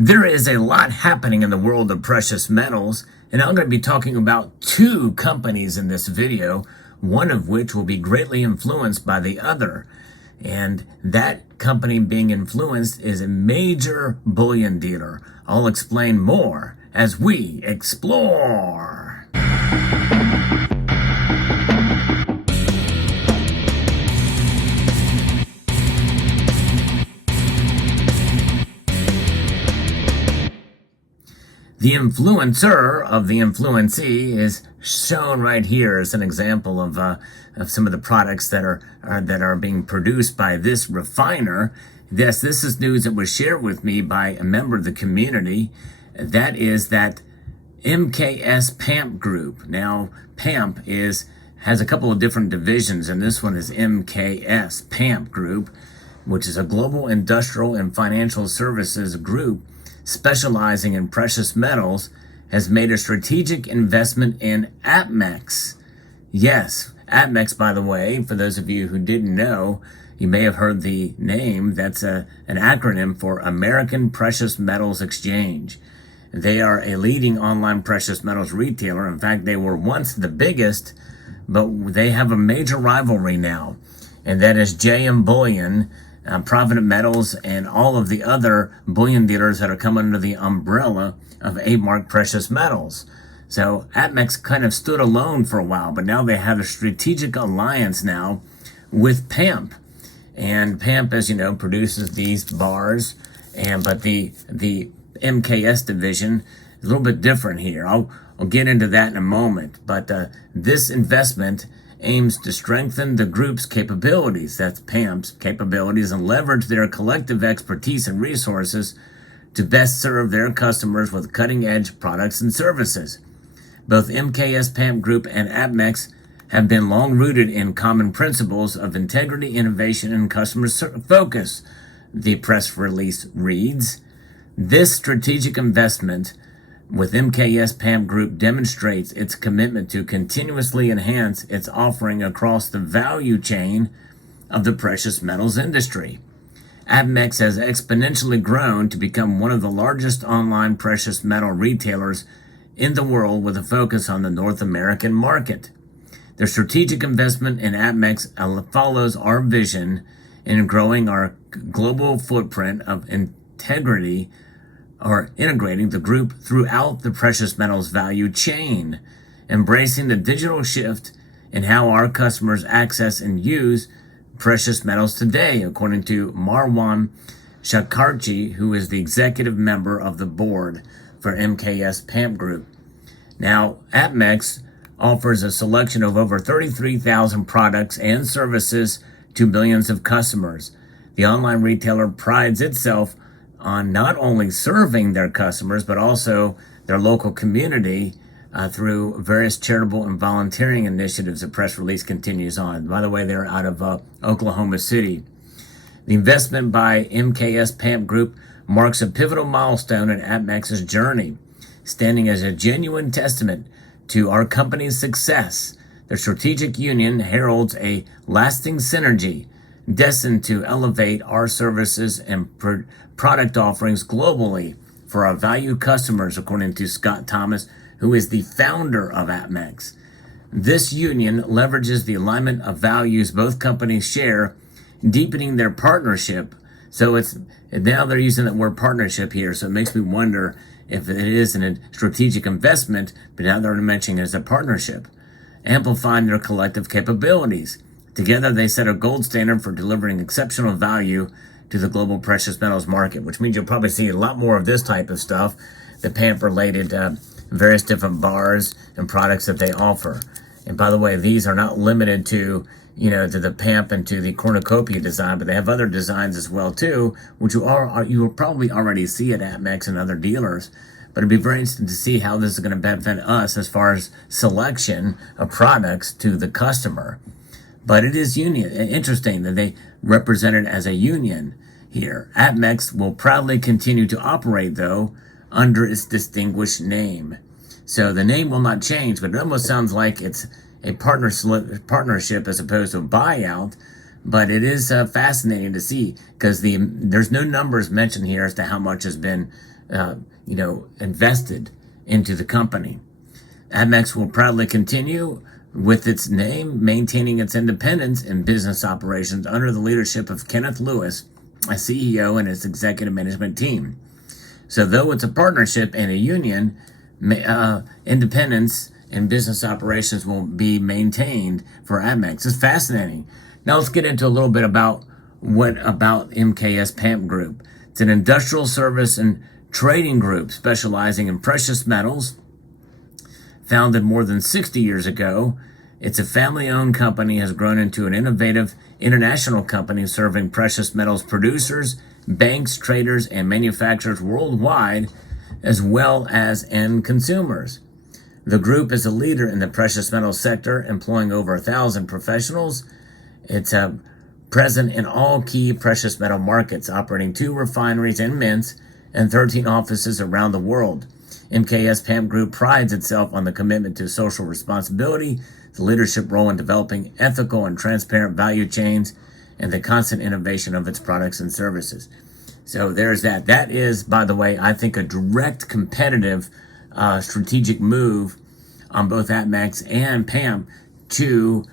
There is a lot happening in the world of precious metals, and I'm going to be talking about two companies in this video, one of which will be greatly influenced by the other. And that company being influenced is a major bullion dealer. I'll explain more as we explore. The influencer of the influencee is shown right here as an example of some of the products that are being produced by this refiner. This is news that was shared with me by a member of the community. That is that MKS PAMP Group. Now, PAMP has a couple of different divisions, and this one is MKS PAMP Group, which is a global industrial and financial services group specializing in precious metals, has made a strategic investment in APMEX. Yes, APMEX, by the way, for those of you who didn't know, you may have heard the name. That's an acronym for American Precious Metals Exchange. They are a leading online precious metals retailer. In fact, they were once the biggest, but they have a major rivalry now, and that is JM Bullion, Provident Metals, and all of the other bullion dealers that are coming under the umbrella of A-Mark Precious Metals. So APMEX kind of stood alone for a while, but now they have a strategic alliance now with PAMP. And PAMP, as you know, produces these bars, but the MKS division is a little bit different here. I'll get into that in a moment, but this investment aims to strengthen the group's capabilities, that's PAMP's capabilities, and leverage their collective expertise and resources to best serve their customers with cutting-edge products and services. Both MKS PAMP Group and APMEX have been long rooted in common principles of integrity, innovation, and customer focus. The press release reads, "This strategic investment with MKS PAMP Group demonstrates its commitment to continuously enhance its offering across the value chain of the precious metals industry. APMEX has exponentially grown to become one of the largest online precious metal retailers in the world with a focus on the North American market. The strategic investment in APMEX follows our vision in growing our global footprint of integrity or integrating the group throughout the precious metals value chain, embracing the digital shift in how our customers access and use precious metals today," according to Marwan Shakarchi, who is the executive member of the board for MKS PAMP Group. Now, APMEX offers a selection of over 33,000 products and services to millions of customers. The online retailer prides itself on not only serving their customers, but also their local community through various charitable and volunteering initiatives. The press release continues on. By the way, they're out of Oklahoma City. The investment by MKS PAMP Group marks a pivotal milestone in APMEX's journey, standing as a genuine testament to our company's success. The strategic union heralds a lasting synergy destined to elevate our services and product offerings globally for our valued customers, according to Scott Thomas, who is the founder of APMEX. This union leverages the alignment of values both companies share, deepening their partnership. So now they're using that word partnership here, so it makes me wonder if it is a strategic investment, but now they're mentioning it as a partnership, amplifying their collective capabilities. Together, they set a gold standard for delivering exceptional value to the global precious metals market, which means you'll probably see a lot more of this type of stuff, the PAMP-related various different bars and products that they offer. And by the way, these are not limited to the PAMP and to the cornucopia design, but they have other designs as well too, which you will probably already see at APMEX and other dealers. But it'd be very interesting to see how this is going to benefit us as far as selection of products to the customer. But it is interesting that they represent it as a union here. APMEX will proudly continue to operate, though, under its distinguished name. So the name will not change, but it almost sounds like it's a partnership as opposed to a buyout. but it is fascinating to see because there's no numbers mentioned here as to how much has been, invested into the company. Amex will proudly continue with its name, maintaining its independence in business operations under the leadership of Kenneth Lewis, a CEO, and his executive management team. So though it's a partnership and a union, independence in business operations will be maintained for Amex. It's fascinating. Now let's get into a little bit about MKS PAMP Group. It's an industrial service and trading group specializing in precious metals. Founded more than 60 years ago, it's a family-owned company, has grown into an innovative international company serving precious metals producers, banks, traders, and manufacturers worldwide, as well as end consumers. The group is a leader in the precious metals sector, employing over 1,000 professionals. It's present in all key precious metal markets, operating 2 refineries and mints and 13 offices around the world. MKS PAMP Group prides itself on the commitment to social responsibility, the leadership role in developing ethical and transparent value chains, and the constant innovation of its products and services. So there's that. That is, by the way, I think a direct competitive strategic move on both Amex and PAMP to,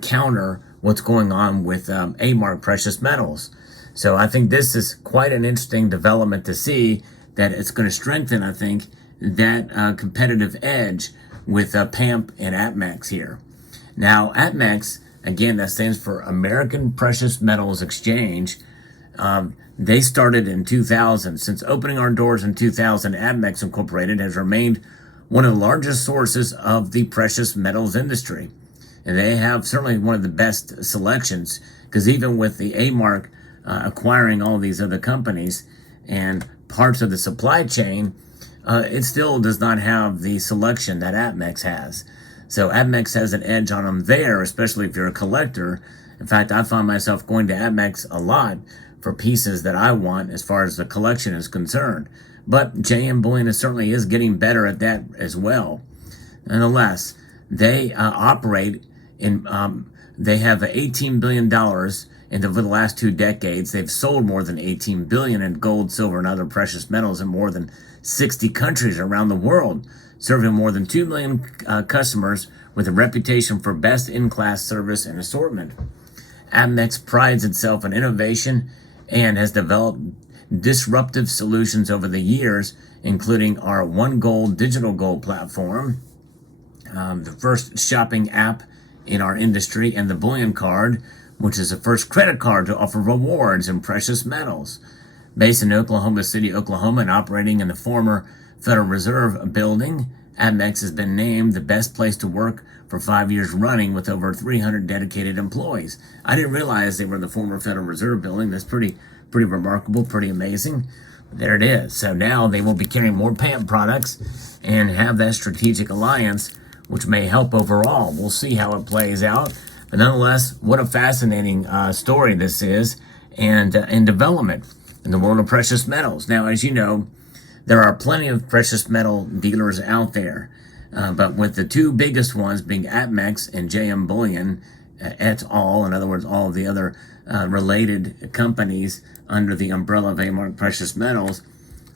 counter what's going on with A-Mark Precious Metals. So I think this is quite an interesting development to see, that it's going to strengthen, I think, that competitive edge with PAMP and Amex here. Now, Amex, again, that stands for American Precious Metals Exchange. They started in 2000. Since opening our doors in 2000, Amex Incorporated has remained one of the largest sources of the precious metals industry. And they have certainly one of the best selections, because even with the A-Mark acquiring all these other companies and parts of the supply chain, it still does not have the selection that Amex has. So Amex has an edge on them there, especially if you're a collector. In fact, I find myself going to Amex a lot for pieces that I want as far as the collection is concerned. But JM Bullion certainly is getting better at that as well. Nonetheless, they operate in, they have $18 billion, and over the last 2 decades, they've sold more than $18 billion in gold, silver, and other precious metals in more than 60 countries around the world, serving more than 2 million customers with a reputation for best-in-class service and assortment. Amex prides itself on innovation and has developed disruptive solutions over the years, including our One Gold digital gold platform, the first shopping app in our industry, and the Bullion card, which is the first credit card to offer rewards in precious metals. Based in Oklahoma City, Oklahoma, and operating in the former Federal Reserve building, Amex has been named the best place to work for 5 years running with over 300 dedicated employees. I didn't realize they were in the former Federal Reserve building. That's pretty remarkable, pretty amazing. There it is. So now they will be carrying more PAMP products and have that strategic alliance, which may help overall. We'll see how it plays out. But nonetheless, what a fascinating story this is, and in development in the world of precious metals. Now, as you know, there are plenty of precious metal dealers out there, but with the 2 biggest ones being Amex and JM Bullion et al., in other words, all of the other related companies under the umbrella of A-Mark Precious Metals,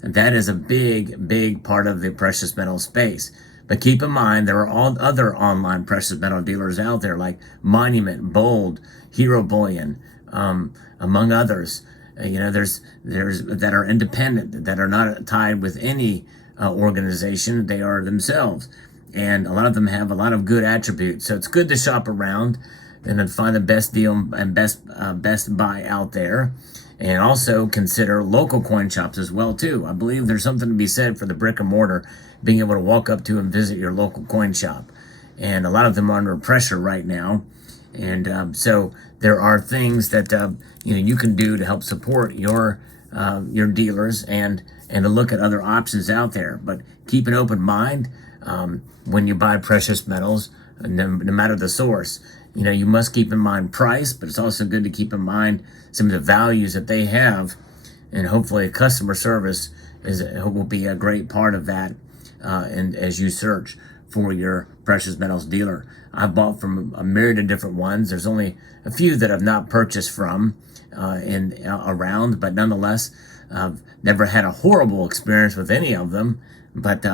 that is a big part of the precious metal space. But keep in mind, there are all other online precious metal dealers out there like Monument, Bold, Hero Bullion, among others. There's that are independent, that are not tied with any organization. They are themselves, and a lot of them have a lot of good attributes. So it's good to shop around and then find the best deal and best buy out there, and also consider local coin shops as well too. I believe there's something to be said for the brick and mortar, being able to walk up to and visit your local coin shop, and a lot of them are under pressure right now. And so there are things that you can do to help support your dealers and to look at other options out there. But keep an open mind when you buy precious metals, no matter the source. You must keep in mind price, but it's also good to keep in mind some of the values that they have, and hopefully customer service will be a great part of that. And as you search for your precious metals dealer. I've bought from a myriad of different ones. There's only a few that I've not purchased from around, but nonetheless, I've never had a horrible experience with any of them. But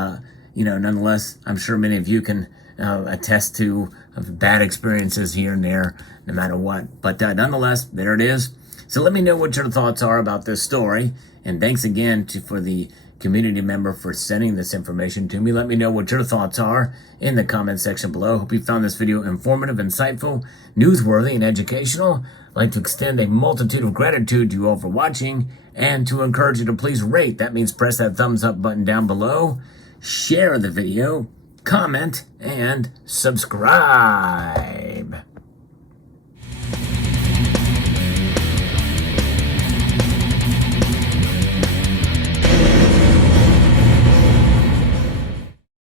nonetheless, I'm sure many of you can attest to bad experiences here and there, no matter what. But nonetheless, there it is. So let me know what your thoughts are about this story. And thanks again for the community member for sending this information to me. Let me know what your thoughts are in the comment section below. Hope you found this video informative, insightful, newsworthy, and educational. I'd like to extend a multitude of gratitude to you all for watching and to encourage you to please rate. That means press that thumbs up button down below, share the video, comment, and subscribe.